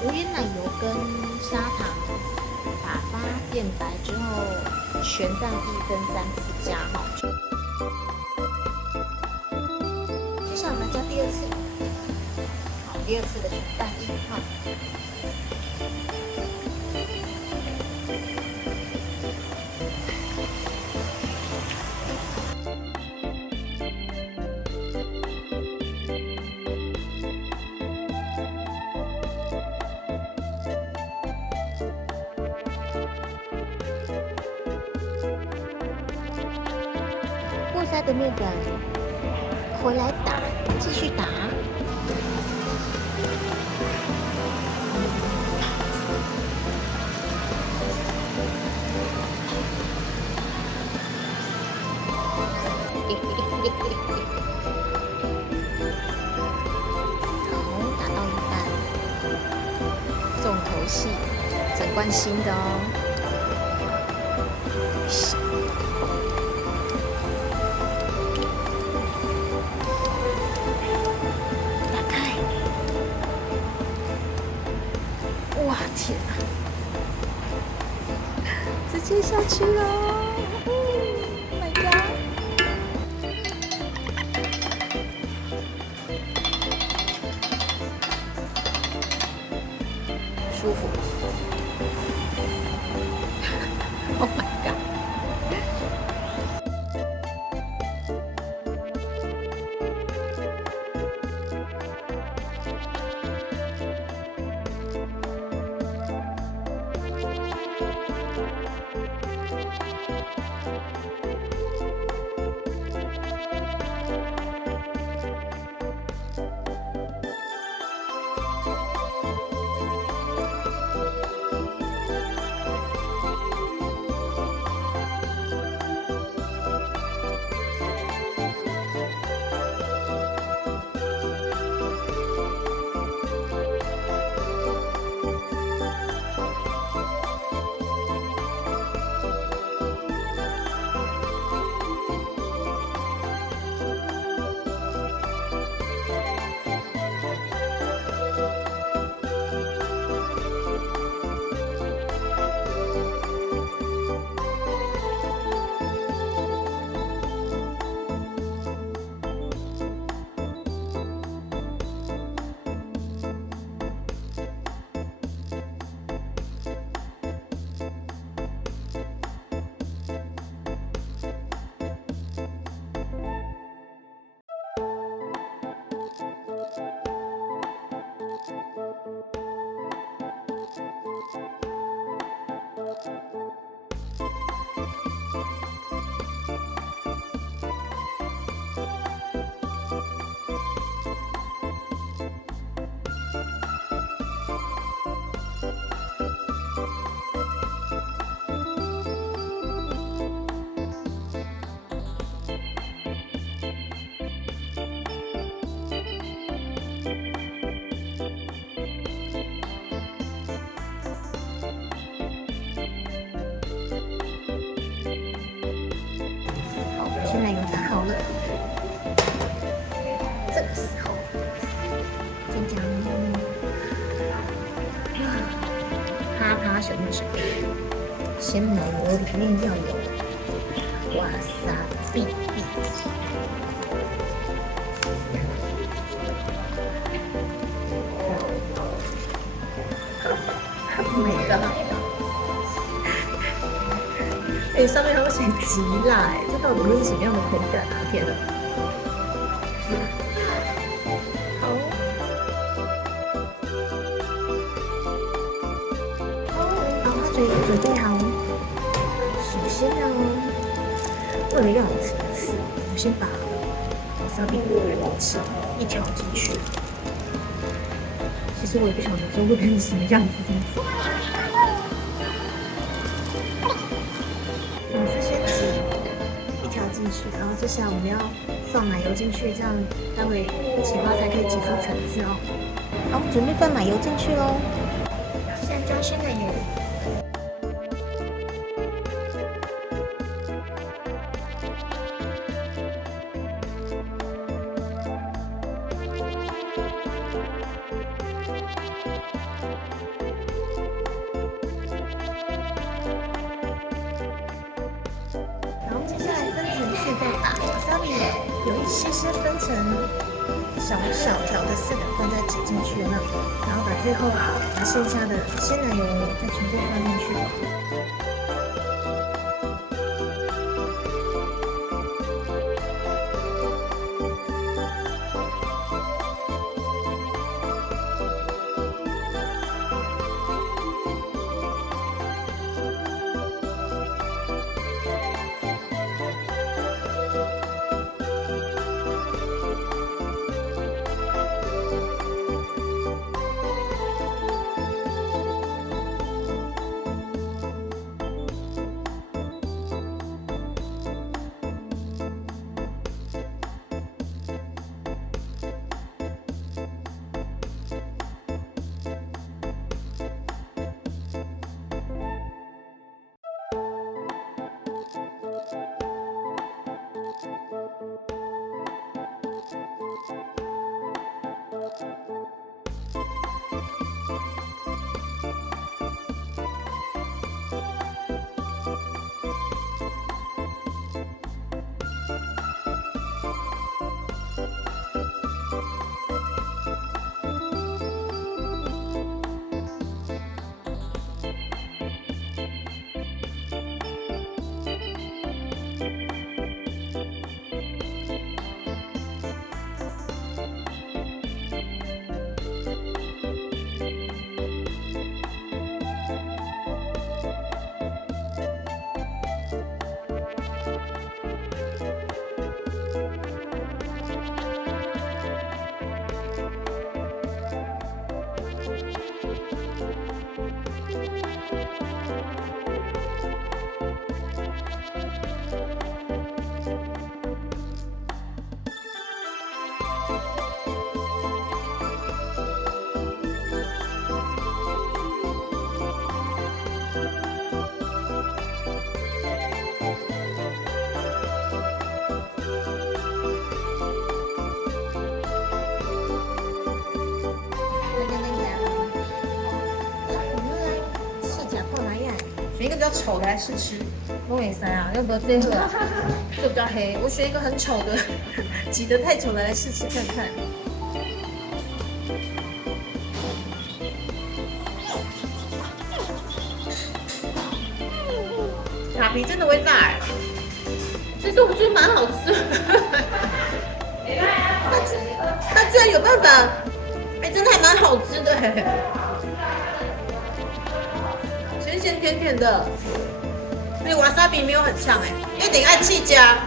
无盐奶油跟砂糖打发变白之后，全蛋液分3次加哈。接下来我们加第2次，好，第2次的全蛋液哈。过筛的面粉回来打，继续打。好，打到一半，重头戏，整罐新的哦。哇天啊！直接下去了！Oh my god！ 舒服。Oh my god！ 现在油打好了，这个时候先将啪啪熊指，先抹里面要有哇塞币币，美的。哎，上面还有写极辣，哎，这到底会是什么样的口感啊？天哪！好，好，花嘴准备好。首先呢，为了让我吃一次，我先把瓦萨比吃一条进去。其实我也不晓得这会变成什么样子，这样子。进去，然后接下来我们要放奶油进去，这样待会起花才可以挤出层次哦。好，准备放奶油进去喽。现在加鲜奶油。有一些是分成小小条的4等份再挤进去的那种，然后把最后把剩下的鲜奶油再全部放进去。选一个比较丑的来试吃，我没塞啊，要不要这个？这个比较黑，我选一个很丑的，挤得太丑的来试吃看看。塔皮真的会大哎，但是我觉得蛮好吃的。它居然有办法，哎，真的还蛮好吃的哎。咸咸甜甜的，所以瓦萨比没有很呛哎，因为等一下气加。